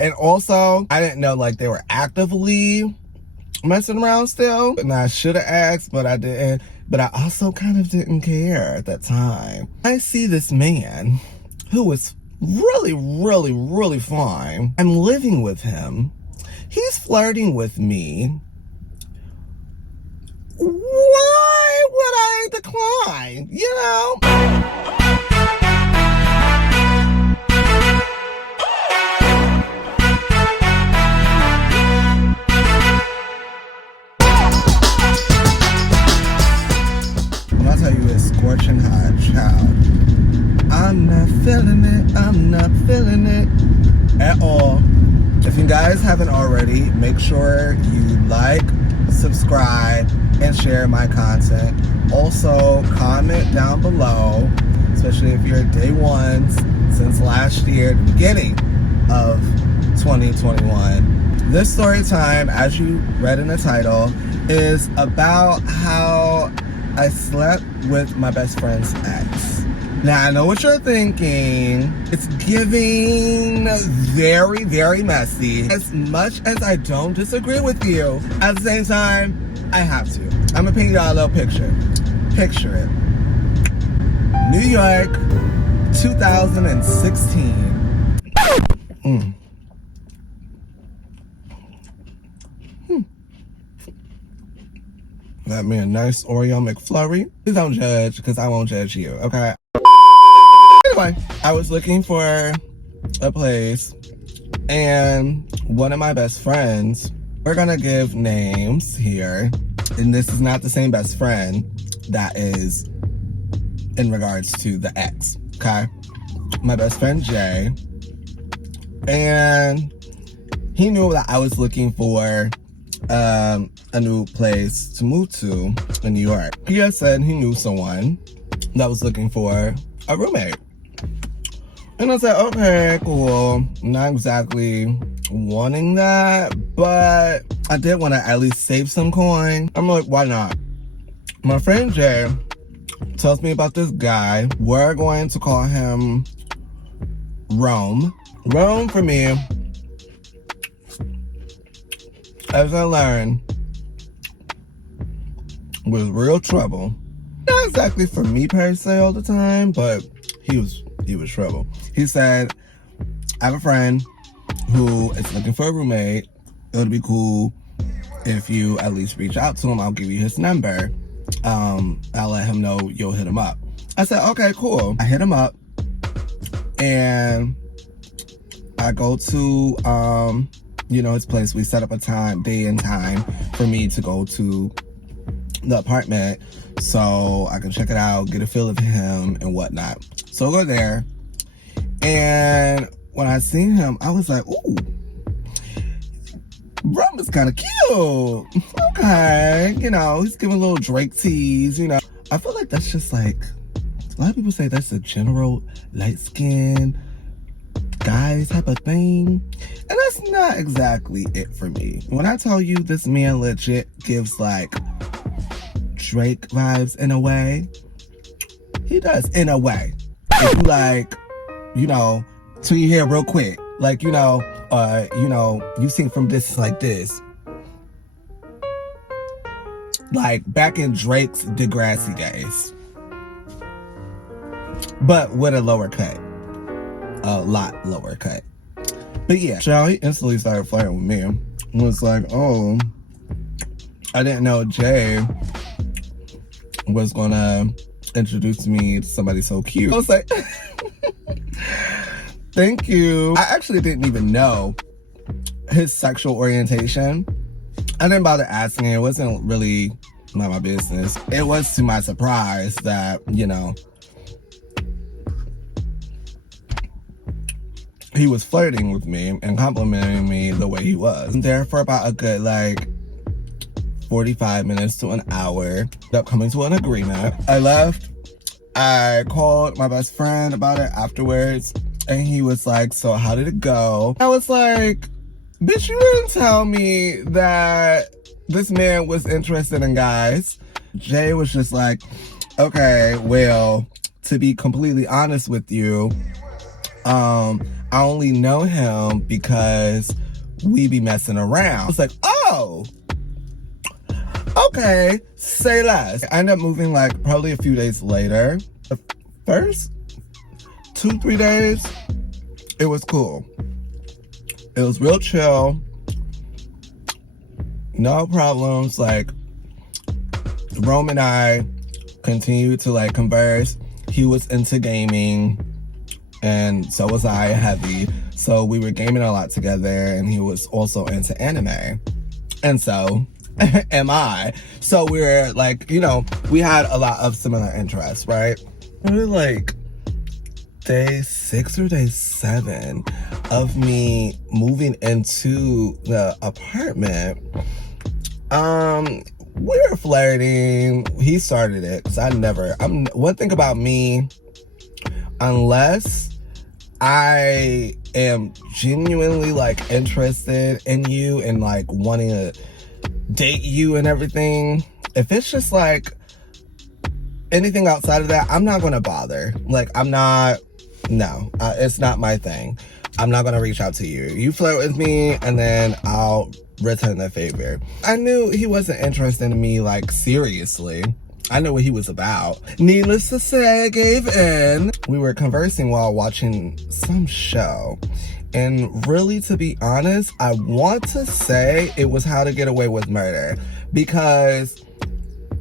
And also, I didn't know like they were actively messing around still. And I should have asked, but I didn't. But I also kind of didn't care at that time. I see this man who was really, really, really fine. I'm living with him. He's flirting with me. Why would I decline? You know? I'll tell you, it's scorching hot, child. I'm not feeling it. I'm not feeling it at all. If you guys haven't already, make sure you like, subscribe, and share my content. Also, comment down below, especially if you're day ones since last year, the beginning of 2021. This story time, as you read in the title, is about how I slept with my best friend's ex. Now, I know what you're thinking. It's giving very, very messy. As much as I don't disagree with you, at the same time, I have to. I'm gonna paint y'all a little picture. Picture it. New York, 2016. Got me a nice Oreo McFlurry. Please don't judge, because I won't judge you, okay? Anyway, I was looking for a place, and one of my best friends, we're gonna give names here, and this is not the same best friend that is in regards to the ex, okay? My best friend Jay, and he knew that I was looking for a new place to move to in New York. He had said he knew someone that was looking for a roommate. And I said, okay, cool. Not exactly wanting that, but I did want to at least save some coin. I'm like, why not? My friend Jay tells me about this guy. We're going to call him Rome. Rome, for me, as I learned, was real trouble. Not exactly for me per se all the time, but he was trouble. He said, I have a friend who is looking for a roommate. It would be cool if you at least reach out to him. I'll give you his number. I'll let him know you'll hit him up. I said, okay, cool. I hit him up, and I go to his place. We set up a day and time for me to go to the apartment so I can check it out, get a feel of him and whatnot. So I go there, and when I seen him, I was like, ooh, Rum is kind of cute. Okay, he's giving a little Drake tease, I feel like that's just like, a lot of people say that's a general light-skinned guy type of thing, and that's not exactly it for me. When I tell you this man legit gives like Drake vibes in a way, he does in a way. If you like, to your hair real quick, like, you sing from this like this, like back in Drake's Degrassi days, but with a lower cut. A lot lower cut. But yeah, he instantly started flirting with me. And was like, oh, I didn't know Jay was gonna introduce me to somebody so cute. I was like, thank you. I actually didn't even know his sexual orientation. I didn't bother asking. It wasn't really not my business. It was to my surprise that, he was flirting with me and complimenting me the way he was. There for about a good, 45 minutes to an hour. Ended up coming to an agreement. I left. I called my best friend about it afterwards, and he was like, so how did it go? I was like, bitch, you didn't tell me that this man was interested in guys. Jay was just like, okay, well, to be completely honest with you, I only know him because we be messing around. It's like, oh, okay, say less. I ended up moving like probably a few days later. The first 2-3 days, it was cool. It was real chill. No problems. Like, Rome and I continued to like converse. He was into gaming, and so was I, heavy. So we were gaming a lot together, and he was also into anime. And so am I. So we were like, you know, we had a lot of similar interests, right? We were like day 6 or day 7 of me moving into the apartment. We were flirting. He started it, because one thing about me, unless I am genuinely like interested in you and like wanting to date you and everything, if it's just like anything outside of that, I'm not gonna bother. Like, it's not my thing. I'm not gonna reach out to you. You flirt with me, and then I'll return the favor. I knew he wasn't interested in me, like, seriously. I knew what he was about. Needless to say, I gave in. We were conversing while watching some show. And really, to be honest, I want to say it was How to Get Away with Murder. Because,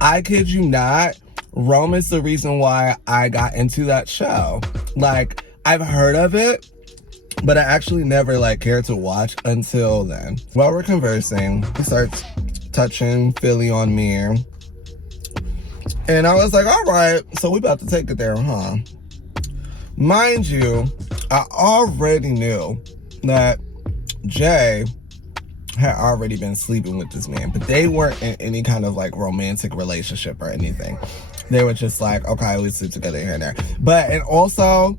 I kid you not, Rome is the reason why I got into that show. Like, I've heard of it, but I actually never like cared to watch until then. While we're conversing, he starts touching Philly on me. And I was like, all right, so we about to take it there, huh? Mind you, I already knew that Jay had already been sleeping with this man, but they weren't in any kind of like romantic relationship or anything. They were just like, okay, we sleep together here and there. And also,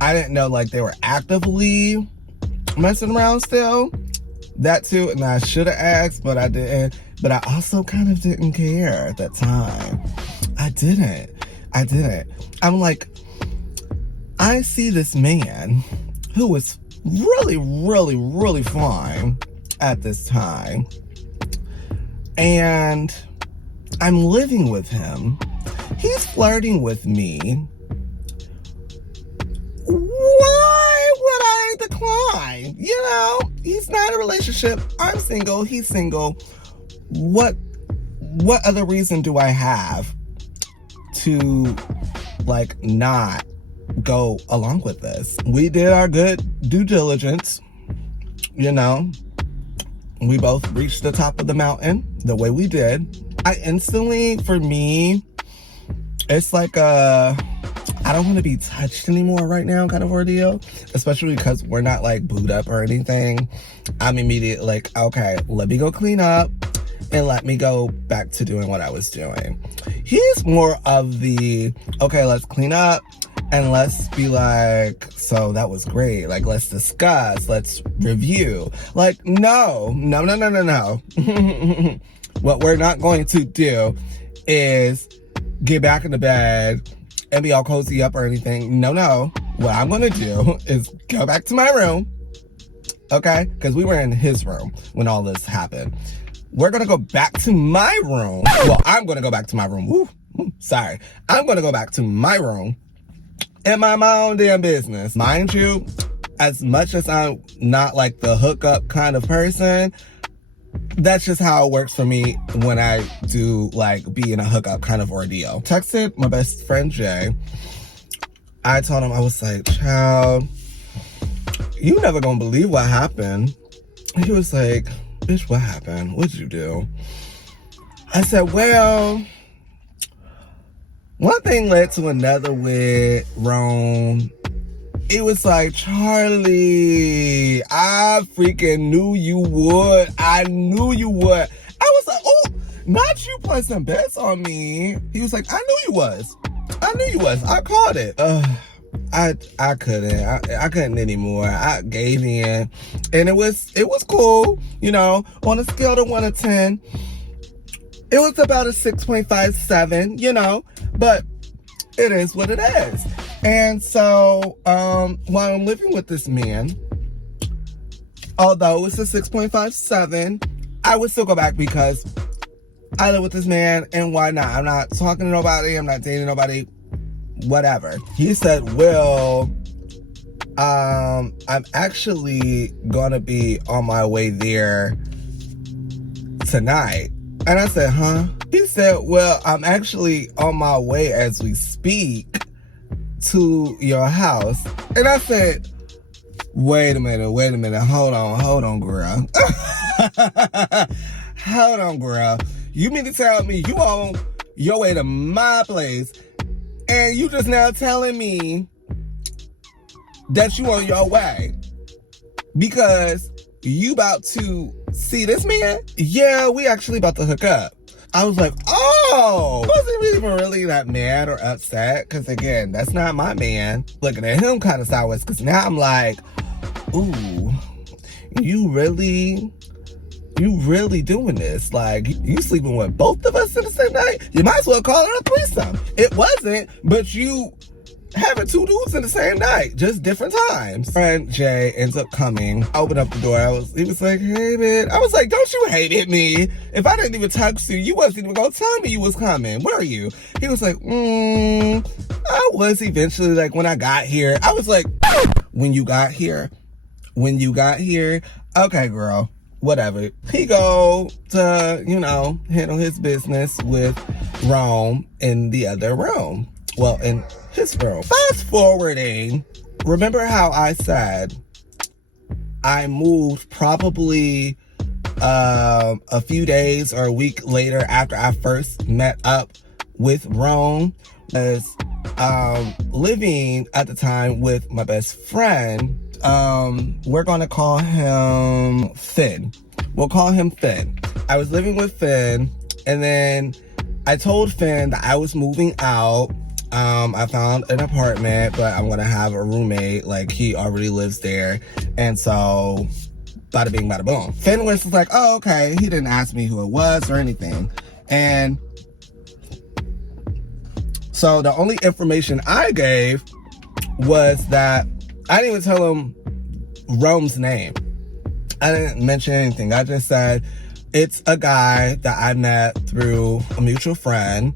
I didn't know like they were actively messing around still. That too, and I should have asked, but I didn't. But I also kind of didn't care at that time. I didn't. I'm like, I see this man who was really, really, really fine at this time, and I'm living with him. He's flirting with me. Why would I decline? You know, he's not in a relationship. I'm single. He's single. What other reason do I have to like not go along with this? We did our good due diligence. You know, we both reached the top of the mountain the way we did. I instantly, for me, it's like I don't want to be touched anymore right now kind of ordeal, especially because we're not like booed up or anything. I'm immediately like, okay, let me go clean up and let me go back to doing what I was doing. He's more of the, okay, let's clean up and let's be like, so that was great. Like, let's discuss, let's review. Like, no. What we're not going to do is get back in the bed and be all cozy up or anything. No. What I'm going to do is go back to my room. Okay? Because we were in his room when all this happened. We're going to go back to my room. Well, I'm going to go back to my room. Sorry. I'm going to go back to my room and mind my own damn business. Mind you, as much as I'm not like the hookup kind of person, that's just how it works for me when I do like be in a hookup kind of ordeal. Texted my best friend Jay. I told him, I was like, child, you never gonna believe what happened. He was like, bitch, what happened? What'd you do? I said, well, one thing led to another with Rome. It was like, Charlie, I freaking knew you would. I knew you would. I was like, oh, not you placing bets on me. He was like, I knew you was. I called it. I couldn't. I couldn't anymore. I gave in. And it was cool. You know, on a scale of 1 to 10, it was about a 6.57, you know, but it is what it is. And so, while I'm living with this man, although it's a 6.57, I would still go back because I live with this man, and why not? I'm not talking to nobody, I'm not dating nobody, whatever. He said, well, I'm actually gonna be on my way there tonight. And I said, huh? He said, well, I'm actually on my way as we speak to your house. And I said, wait a minute, hold on, girl. Hold on, girl. You mean to tell me you on your way to my place, and you just now telling me that you on your way because you about to see this man? Yeah, we actually about to hook up. I was like, oh, I wasn't even really that mad or upset because, again, that's not my man. Looking at him kind of sideways because now I'm like, ooh, you really doing this? Like, you sleeping with both of us in the same night? You might as well call it a threesome. It wasn't, but you having two dudes in the same night, just different times. Friend Jay ends up coming. I opened up the door. He was like, hey, man. I was like, don't you hate it, me? If I didn't even text you, you wasn't even gonna tell me you was coming. Where are you? He was like, I was eventually, like, when I got here. I was like, when you got here? Okay, girl. Whatever. He go to, handle his business with Rome in the other room. Well, in his room. Fast forwarding, remember how I said I moved probably a few days or a week later after I first met up with Rome? I was living at the time with my best friend. We're gonna call him Finn. We'll call him Finn. I was living with Finn, and then I told Finn that I was moving out. I found an apartment, but I'm gonna have a roommate. Like, he already lives there. And so, bada bing, bada boom. Finn was like, oh, okay. He didn't ask me who it was or anything. And so the only information I gave was that I didn't even tell him Rome's name. I didn't mention anything. I just said, it's a guy that I met through a mutual friend,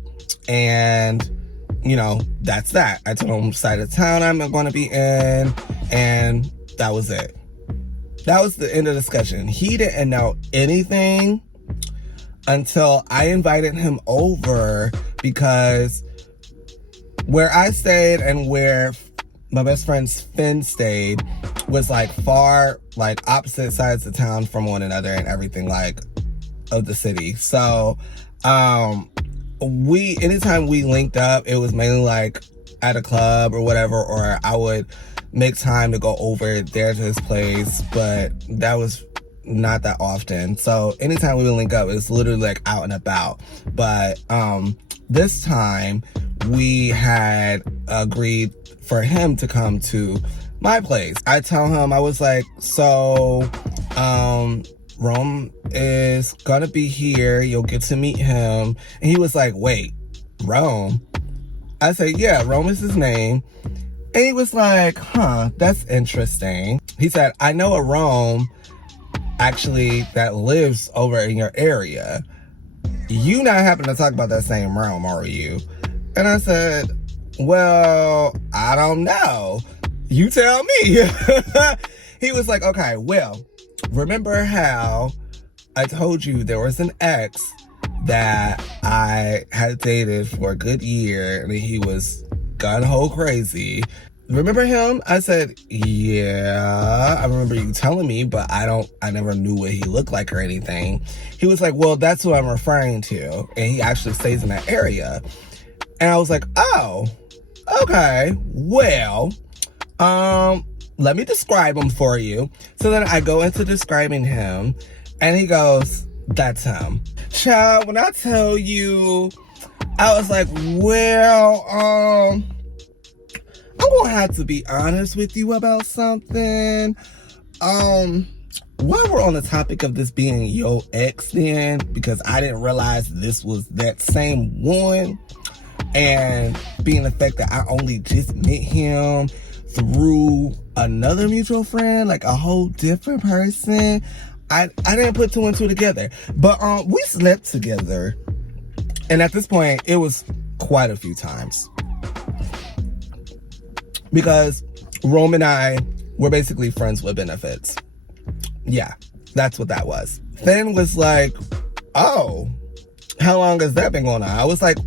and that's that. I told him side of town I'm going to be in, and that was it. That was the end of the discussion. He didn't know anything until I invited him over, because where I stayed and where my best friend's Finn stayed was like far, like opposite sides of town from one another and everything, like, of the city. So, anytime we linked up, it was mainly like at a club or whatever, or I would make time to go over there to his place, but that was not that often. So anytime we would link up, it's literally like out and about. But this time we had agreed for him to come to my place. I tell him, I was like, so Rome is gonna be here, you'll get to meet him. And he was like, wait, Rome? I said, yeah, Rome is his name. And he was like, huh, that's interesting. He said, I know a Rome actually that lives over in your area. You not happen to talk about that same Rome, are you? And I said, well, I don't know. You tell me. He was like, okay, well, remember how I told you there was an ex that I had dated for a good year and he was gun-ho crazy? Remember him? I said, yeah, I remember you telling me, but I never knew what he looked like or anything. He was like, well, that's who I'm referring to. And he actually stays in that area. And I was like, oh, okay, well, let me describe him for you. So then I go into describing him, and he goes, that's him. Child, when I tell you, I was like, well, I'm gonna have to be honest with you about something. While we're on the topic of this being your ex then, because I didn't realize this was that same one, And being the fact that I only just met him through another mutual friend, like a whole different person, I didn't put two and two together. But we slept together. And at this point, it was quite a few times. Because Rome and I were basically friends with benefits. Yeah, that's what that was. Finn was like, oh, how long has that been going on? I was like,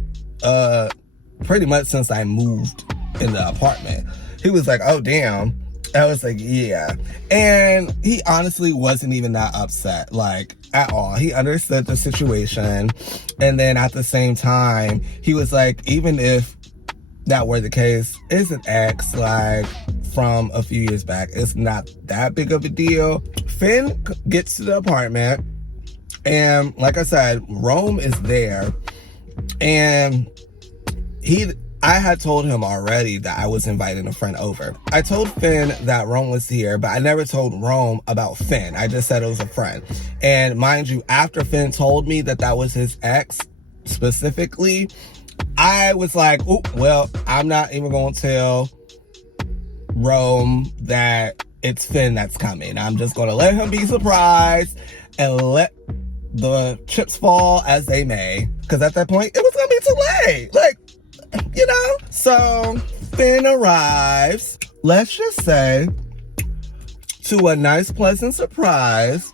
pretty much since I moved in the apartment. He was like, oh, damn. I was like, yeah. And he honestly wasn't even that upset, like, at all. He understood the situation. And then at the same time, he was like, even if that were the case, it's an ex, like, from a few years back. It's not that big of a deal. Finn gets to the apartment, and like I said, Rome is there. And I had told him already that I was inviting a friend over. I told Finn that Rome was here, but I never told Rome about Finn. I just said it was a friend. And mind you, after Finn told me that that was his ex specifically, I was like, oh, well, I'm not even going to tell Rome that it's Finn that's coming. I'm just going to let him be surprised and let the chips fall as they may. Because at that point, it was going to be too late. Like, you know? So, Finn arrives, let's just say, to a nice, pleasant surprise.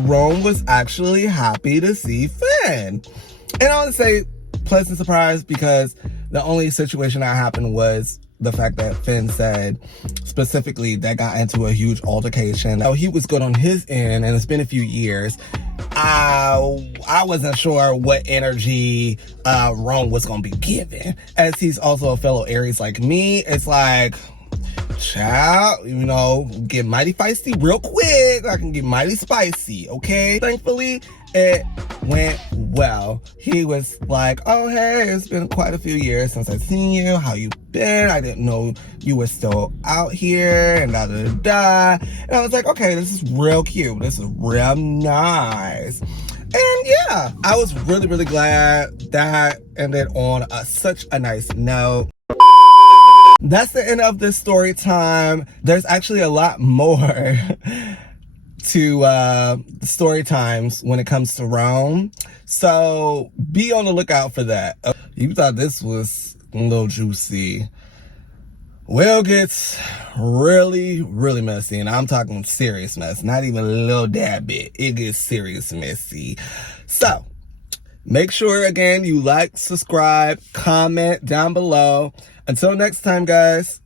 Rome was actually happy to see Finn. And I want to say pleasant surprise because the only situation that happened was the fact that Finn said specifically that got into a huge altercation. So he was good on his end, and it's been a few years. I wasn't sure what energy Rome was going to be given. As he's also a fellow Aries like me, it's like, child, you know, get mighty feisty real quick. I can get mighty spicy, okay? Thankfully, it went well. He was like, oh, hey, it's been quite a few years since I've seen you. How you been? I didn't know you were still out here, and da-da-da-da. And I was like, okay, this is real cute. This is real nice. And yeah, I was really, really glad that ended on such a nice note. That's the end of this story time. There's actually a lot more to story times when it comes to Rome. So be on the lookout for that. You thought this was a little juicy. Well, it gets really, really messy. And I'm talking serious mess. Not even a little dab bit. It gets serious messy. So make sure, again, you like, subscribe, comment down below. Until next time, guys.